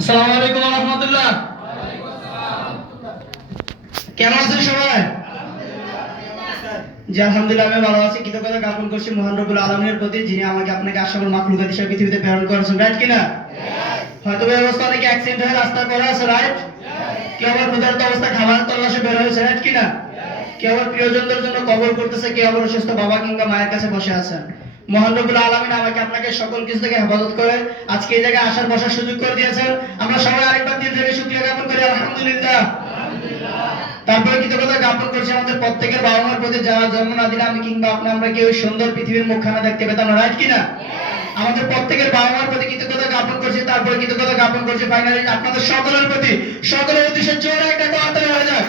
আসসালামু আলাইকুম ওয়া রাহমাতুল্লাহ। কেমন আছেন সবাই? জি আলহামদুলিল্লাহ আমি ভালো আছি। কৃতজ্ঞতা জ্ঞাপন করছি মহান রব্বুল আলামিনের প্রতি, যিনি আমাকে আপনাকে আশরাফুল মাখলুকাত হিসেবে পৃথিবীতে প্রেরণ করেছেন। রাইট কিনা? হয়তো এই অবস্থা অনেকে অ্যাক্সিডেন্ট হয়ে রাস্তায় পড়ে আছে। রাইট? কেউ আবার ক্ষুধার্ত অবস্থায় খাবার তল্লাশি বের হয়েছে। রাইট কিনা? কেউ আবার প্রিয়জনদের জন্য কবর করতেছে, কেউ আবার অসুস্থ বাবা কিংবা মায়ের কাছে বসে আছে। মহান রব্বুল আলামিন আমাকে আপনাকে সকল কিছু থেকে হেফাজত করে আজকে এই জায়গায় আসার বসার সুযোগ করে দিয়েছেন। আমরা সবাই আরেকবার দিল থেকে শুকরিয়া জ্ঞাপন করি আলহামদুলিল্লাহ। তারপরে কৃতজ্ঞতা জ্ঞাপন করছি আমাদের প্রত্যেকের বাবা মার প্রতি, যারা জন্ম না দিলে আমি কিংবা আপনি আমরা কেউ সুন্দর পৃথিবীর মুখখানা দেখতে পেতাম না। রাইট কিনা? আমাদের প্রত্যেকের বাবা মার প্রতি কৃতজ্ঞতা জ্ঞাপন করছি। তারপরে কৃতজ্ঞতা জ্ঞাপন করছি ফাইনালি আপনাদের সকলের প্রতি। সকলের উদ্দেশ্যে জোরে একটা কথা হয়ে যাক।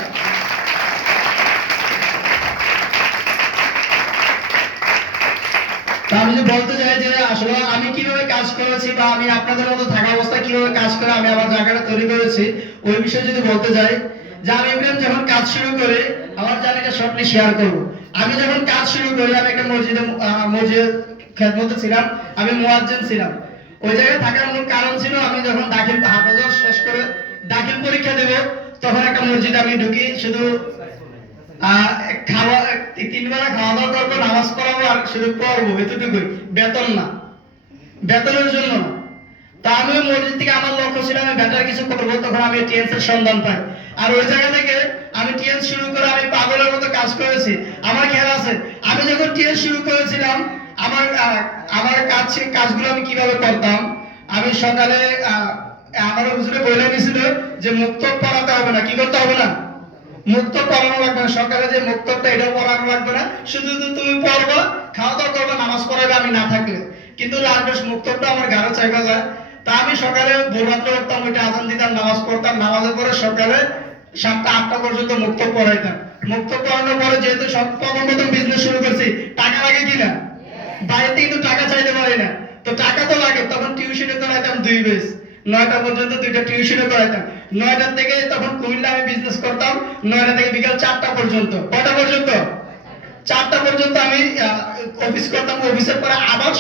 আমি যে বলতে চাই যে আসলে আমি কিভাবে কাজ করেছি বা আমি আপনাদের মতো থাকা অবস্থায় কিভাবে কাজ করে আমি আমার জায়গাটা তৈরি করেছি, ওই বিষয়ে যদি বলতে যাই যে আমি ইব্রাহিম যখন কাজ শুরু করে আমার জায়গাটা শর্টলি শেয়ার করব। আমি যখন কাজ শুরু করি আমি একটা মসজিদে খেদমতে ছিলাম, আমি মুয়াজ্জিন ছিলাম। ওই জায়গায় থাকার মূল কারণ ছিল আমি যখন দাখিল হাফেজ শেষ করে দাখিল পরীক্ষা দেব তখন একটা মসজিদে আমি ঢুকি, শুধু খাওয়া 3 বেলা খাওয়া দাওয়া করবো, নামাজ পড়াবো আর শুধু পড়বো, এতটুকুই। বেতন না, বেতনের জন্য না। তা আমি মসজিদ থেকে আমার লক্ষ্য ছিল আমি বেটার কিছু করবো। তখন আমি টিএনস এর সন্ধান পাই, আর ওই জায়গা থেকে আমি টিএনস শুরু করে আমি পাগলের মতো কাজ করেছি। আমার খেয়াল আছে আমি যখন টিএনস শুরু করেছিলাম আমার আমার কাজগুলো আমি কিভাবে করতাম। আমি সকালে আমার হুজুরে বলে দিয়েছিল যে মুক্ত পড়াতে হবে না। কি করতে হবে না? মুক্ত পড়ানো লাগবে না। সকালে যে মুক্তটা এটাও পড়ানো লাগবে না, শুধু তুমি পড়বা, খাওয়া দাওয়া করবে, নামাজ পড়াবে আমি না থাকলে। কিন্তু রাজবেশ মুক্তটা আমার গাঢ় চাইবা যায়। তা আমি সকালে ভোররাত্রে উঠতাম, ওইটা আজান দিতাম, নামাজ পড়তাম, নামাজের পরে সকালে 7টা 8টা পর্যন্ত মুক্ত পড়াইতাম। মুক্ত পড়ানোর পরে যেহেতু সব প্রথম বিজনেস শুরু করছি, টাকা লাগে কিনা? বাড়িতে কিন্তু টাকা চাইতে পারি না, তো টাকা তো লাগে। তখন টিউশনে করাইতাম 2 বেস, 9টা পর্যন্ত 2টা টিউশনে করাইতাম। 9টা থেকে তখন কুমিল্লা আমি বিজনেস করতাম, 9টা থেকে বিকাল 4টা পর্যন্ত। কটা পর্যন্ত? 4টা পর্যন্ত আমি অফিস করতাম। অফিসের পরে আবার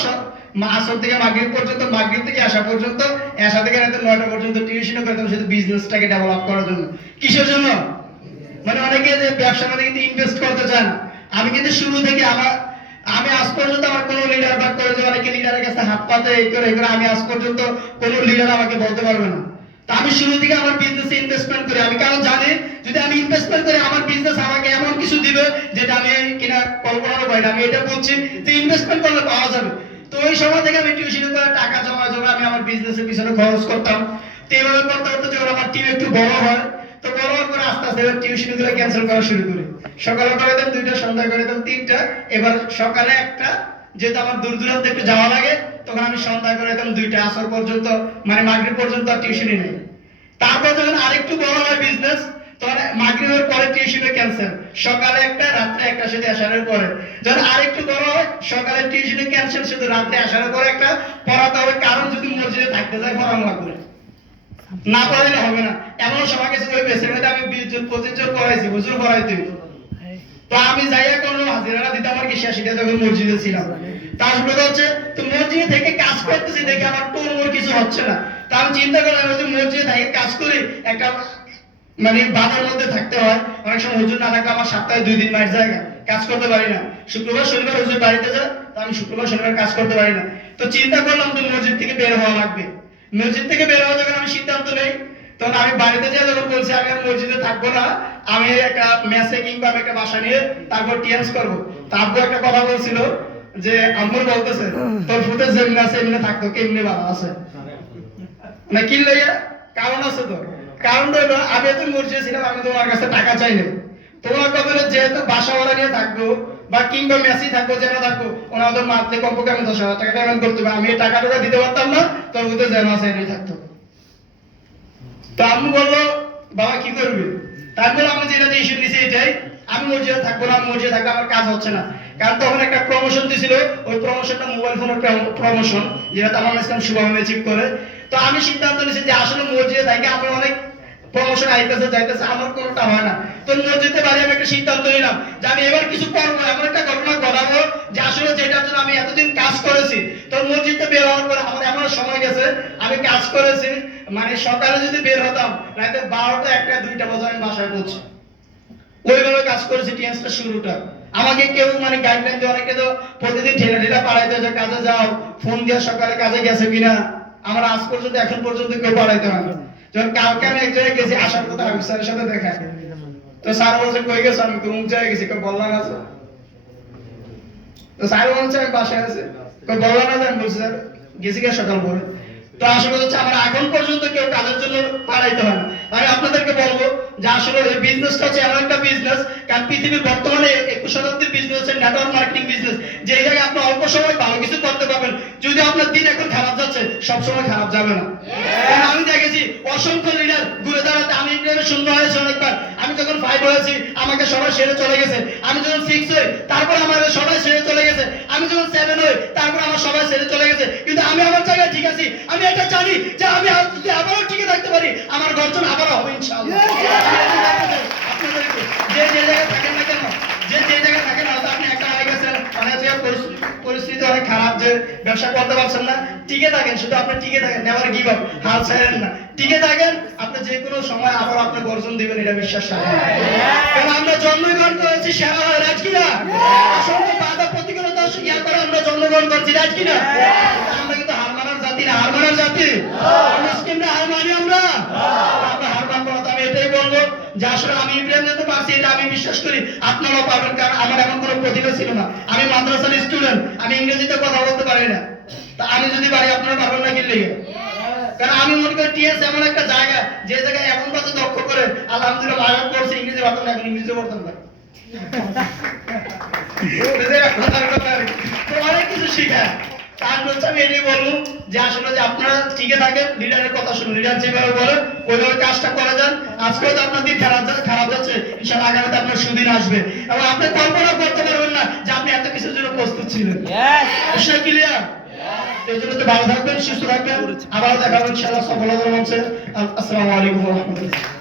আসর থেকে মাগরিব পর্যন্ত, মাগরিব থেকে আসা পর্যন্ত, আসা থেকে রাতে 9টা পর্যন্ত টিউশনে করতাম, শুধু বিজনেসটাকে ডেভেলপ করার জন্য। কিসের জন্য? মানে অনেকে যে ব্যবসার মধ্যে কিন্তু ইনভেস্ট করতে চান। আমি কিন্তু শুরু থেকে আমি আজ পর্যন্ত আমার কোনো লিডার বা করে যে অনেকে লিডারের কাছে হাত পাতে এই করে আমি আজ পর্যন্ত কোনো লিডার আমাকে বলতে পারবে না। তা আমি শুরু থেকে আমার বিজনেসে ইনভেস্টমেন্ট করি। আমি কারণ জানি যদি আমি ইনভেস্টমেন্ট করি আমার বিজনেস আমাকে এমন কিছু দিবে যেটা আমি কিনা কল্পনারও পাই না। আমি এটা বুঝছি যে ইনভেস্টমেন্ট করলে পাওয়া যাবে। তো ওই সময় থেকে আমি টিউশনি করে টাকা জমা আমি আমার বিজনেসের পিছনে খরচ করতাম। তো এইভাবে করতে করতে যখন আমার টিম একটু বড় হয়, তো বড় হওয়ার পরে আস্তে আস্তে টিউশনি গুলো ক্যান্সেল করা শুরু করি। সকালে করে দেন 2টা, সন্ধ্যায় করে দেন 3টা, এবার সকালে একটা, যেহেতু আমার দূর দূরান্তে একটু যাওয়া লাগে তখন আমি সন্ধ্যায় করে দেন 2টা, আসর পর্যন্ত মানে মাগরিব পর্যন্ত আর টিউশনি নেই। তারপর যখন আরেকটু বড় হয় বিজনেস তখন মাগরিবের পরে টিউশনে ক্যান্সেল, সকালে একটা, রাত্রে একটা, শুধু আসারের পরে। যখন আরেকটু বড় হয় সকালে টিউশনে ক্যান্সেল, শুধু রাত্রে আসারের পরে একটা পড়াতে হবে, কারণ যদি মসজিদে থাকতে যায় পড়ানো লাগবে, না পড়াইলে হবে না। এমন সময় কিছু ওই বেসের মধ্যে আমি 20 জন 25 জন পড়াইছি, হুজুর পড়াইতে। তো আমি যাইয়া কোনো হাজিরাটা দিতে আমার কি 60টা যখন মসজিদে ছিলাম। তারপরে হচ্ছে তো মসজিদে থেকে কাজ করতেছি দেখে আমার টোর কিছু হচ্ছে না। তা আমি চিন্তা করলাম যে মসজিদে থেকে কাজ করি একটা মানে বাধার মধ্যে থাকতে হয়। অনেক সময় হুজুর না থাকলে আমার সপ্তাহে 2 দিন বাইরে যায় কাজ করতে পারি না। শুক্রবার শনিবার হুজুর বাড়িতে যায়, তো আমি শুক্রবার শনিবার কাজ করতে পারি না। তো চিন্তা করলাম যে মসজিদ থেকে বের হওয়া লাগবে। মসজিদ থেকে বের হওয়া যখন আমি সিদ্ধান্ত নেই তখন আমি বাড়িতে যাই, যখন বলছি আমি আর মসজিদে থাকবো না, আমি একটা মেসে কিংবা আমি একটা বাসা নিয়ে তারপর টিএনস করবো। তারপর একটা কথা বলছিল যে আম্মুর বলতেছে তোর ফুটে যেমনি আছে এমনি থাকতো, কেমনি ভালো আছে না কি লইয়া? কারণ আছে তো। কারণ হলো আমি তো মসজিদে ছিলাম, আমি তোমার কাছে টাকা চাই না। তোমার কথা যেহেতু বাসা ভাড়া নিয়ে থাকবো বা কিংবা মেসি থাকবো, যেন থাকবো, ওনাদের মারতে কমপক্ষে আমি 10,000 টাকা পেমেন্ট করতে হবে। আমি এই টাকাটা দিতে পারতাম না, তোর মধ্যে যেন আছে এনে থাকতো। তো আম্মু বললো বাবা কি করবি? তারপর আমি যেটা ইস্যু নিয়েছি এটাই, আমি মসজিদে থাকবো না, আমি মসজিদে থাকলে আমার কাজ হচ্ছে না। কারণ তখন একটা প্রমোশন দিছিল, ওই প্রমোশনটা মোবাইল ফোনের প্রমোশন, যেটা তামাম ইসলাম শুভ অ্যাচিভ করে। তো আমি সিদ্ধান্ত নিয়েছি যে আসলে মসজিদে থাকি আমি অনেক প্রমোশন আইতেছে যাইতেছে, আমার কোনোটা হয় না। তো মসজিদে বাড়ি আমি একটা সিদ্ধান্ত নিলাম যে আমি এবার কিছু করবো, এমন একটা ঘটনা ঘটাবো যে আসলে যেটার জন্য আমি এতদিন কাজ করেছি। তো মসজিদে বের হওয়ার পরে আমার এমন সময় গেছে, আমি কাজ করেছি মানে সকালে যদি বের হতাম রাতে 12টা 1টা 2টা বাজে আমি বাসায় পৌঁছি। ওইভাবে কাজ করেছি টিএনসটা শুরুটা। আমাকে কেউ মানে গাইডলাইন দিয়ে, অনেকে তো প্রতিদিন ঠেলা ঠেলা পাড়াইতে যে কাজে যাও, ফোন দিয়ে সকালে কাজে গেছে কিনা, আমার আজ পর্যন্ত এখন পর্যন্ত কেউ পাড়াইতে হয় না। যখন কালকে আমি এক জায়গায় গেছি, আসার কথা অফিসারের সাথে দেখা, তো স্যার বলছে কই গেছো, আমি কোন জায়গায় গেছি, কেউ বললাম আছে। তো স্যার বলছে আমি বাসায় আছি, কেউ বললাম না, আমি বলছি স্যার গেছি কে সকাল পরে। তো আসলে হচ্ছে আমার এখন পর্যন্ত কেউ কাজের জন্য পাঠাইতে হয় না। আমি আপনাদেরকে বলবো যে আসলে এই বিজনেসটা হচ্ছে এমন একটা বিজনেস, কারণ পৃথিবীর বর্তমানে 21 শতাব্দীর বিজনেস হচ্ছে নেটওয়ার্ক মার্কেটিং বিজনেস, যে জায়গায় আপনি অল্প সময় ভালো কিছু করতে পারবেন। যদি আপনার দিন এখন খারাপ যাচ্ছে, সব সময় খারাপ যাবে না। কারণ আমি দেখেছি অসংখ্য লিডার ঘুরে দাঁড়াতে, আমি ইন্টারভিউ শূন্য হয়েছে অনেকবার। আমি যখন 5 হয়েছি আমাকে সবাই ছেড়ে চলে গেছে। আমি যখন 6 হই তারপর আমার সবাই ছেড়ে চলে গেছে। আমি যখন 7 হই তারপর আমার সবাই ছেড়ে চলে গেছে। কিন্তু আমি আমার জায়গায় ঠিক আছি। আমি এটা জানি যে আমি যদি আবারও টিকে থাকতে পারি, আমার গর্জন আবারও হবে ইনশাআল্লাহ। আপনাদেরকে যে জায়গায় থাকেন না কেন, যে জায়গায় থাকেন, হয়তো আপনি একটা হয়ে গেছেন, মানে যে পরিস্থিতি অনেক খারাপ, যে ব্যবসা করতে পারছেন না, টিকে থাকেন। শুধু আপনি টিকে থাকেন, নেভার গিভ আপ, হাল ছাড়েন না, টিকে থাকেন। আপনি যে কোনো সময় আবার আপনি গর্জন দিবেন, এটা বিশ্বাস রাখেন। কারণ আমরা জন্মগ্রহণ করেছি সেরা হয়, রাজ কিনা? অসংখ্য বাধা প্রতিকূলতা ইয়া করে আমরা জন্মগ্রহণ করছি, রাজ কিনা? আমরা কিন্তু হার মানার জাতি না, হার মানার জাতি মুসলিমরা হার মানি আমরা হার মানবো না। আমি এটাই বলবো যে আসলে আমি ইব্রাহিম যেতে পারছি, এটা আমি বিশ্বাস করি আপনারাও পারবেন। কারণ আমার এমন কোনো প্রতিভা ছিল না, আমি মাদ্রাসার স্টুডেন্ট, আমি ইংরেজিতে কথা বলতে পারি না। তা আমি যদি পারি, আপনারা পারবেন না কি লেগে? কারণ আমি মনে করি টিএস এমন একটা জায়গা, যে জায়গায় এমন কাজে দক্ষ করে, আলহামদুলিল্লাহ ভালো করছে, ইংরেজি পারতাম না, এখন ইংরেজি পড়তাম না। অনেক কিছু শিখায়। তার হচ্ছে আমি এটাই বলবো যে আসলে যে আপনারা টিকে থাকেন, লিডারের কথা শুনুন, লিডার যেভাবে বলে ওইভাবে কাজটা করে যান। আজকে তো আপনার দিন খারাপ যাচ্ছে, ইনশাআল্লাহ আগামীতে আপনার সুদিন আসবে, এবং আপনি কল্পনা করতে পারবেন না যে আপনি এত কিছুর জন্য প্রস্তুত ছিলেন। বিষয় ক্লিয়ার? এই জন্য তো ভালো থাকবেন, সুস্থ থাকবেন, আবারও দেখা হবে ইনশাআল্লাহ সফলতার মঞ্চে। আসসালামু আলাইকুম ওয়া রাহমাতুল্লাহ।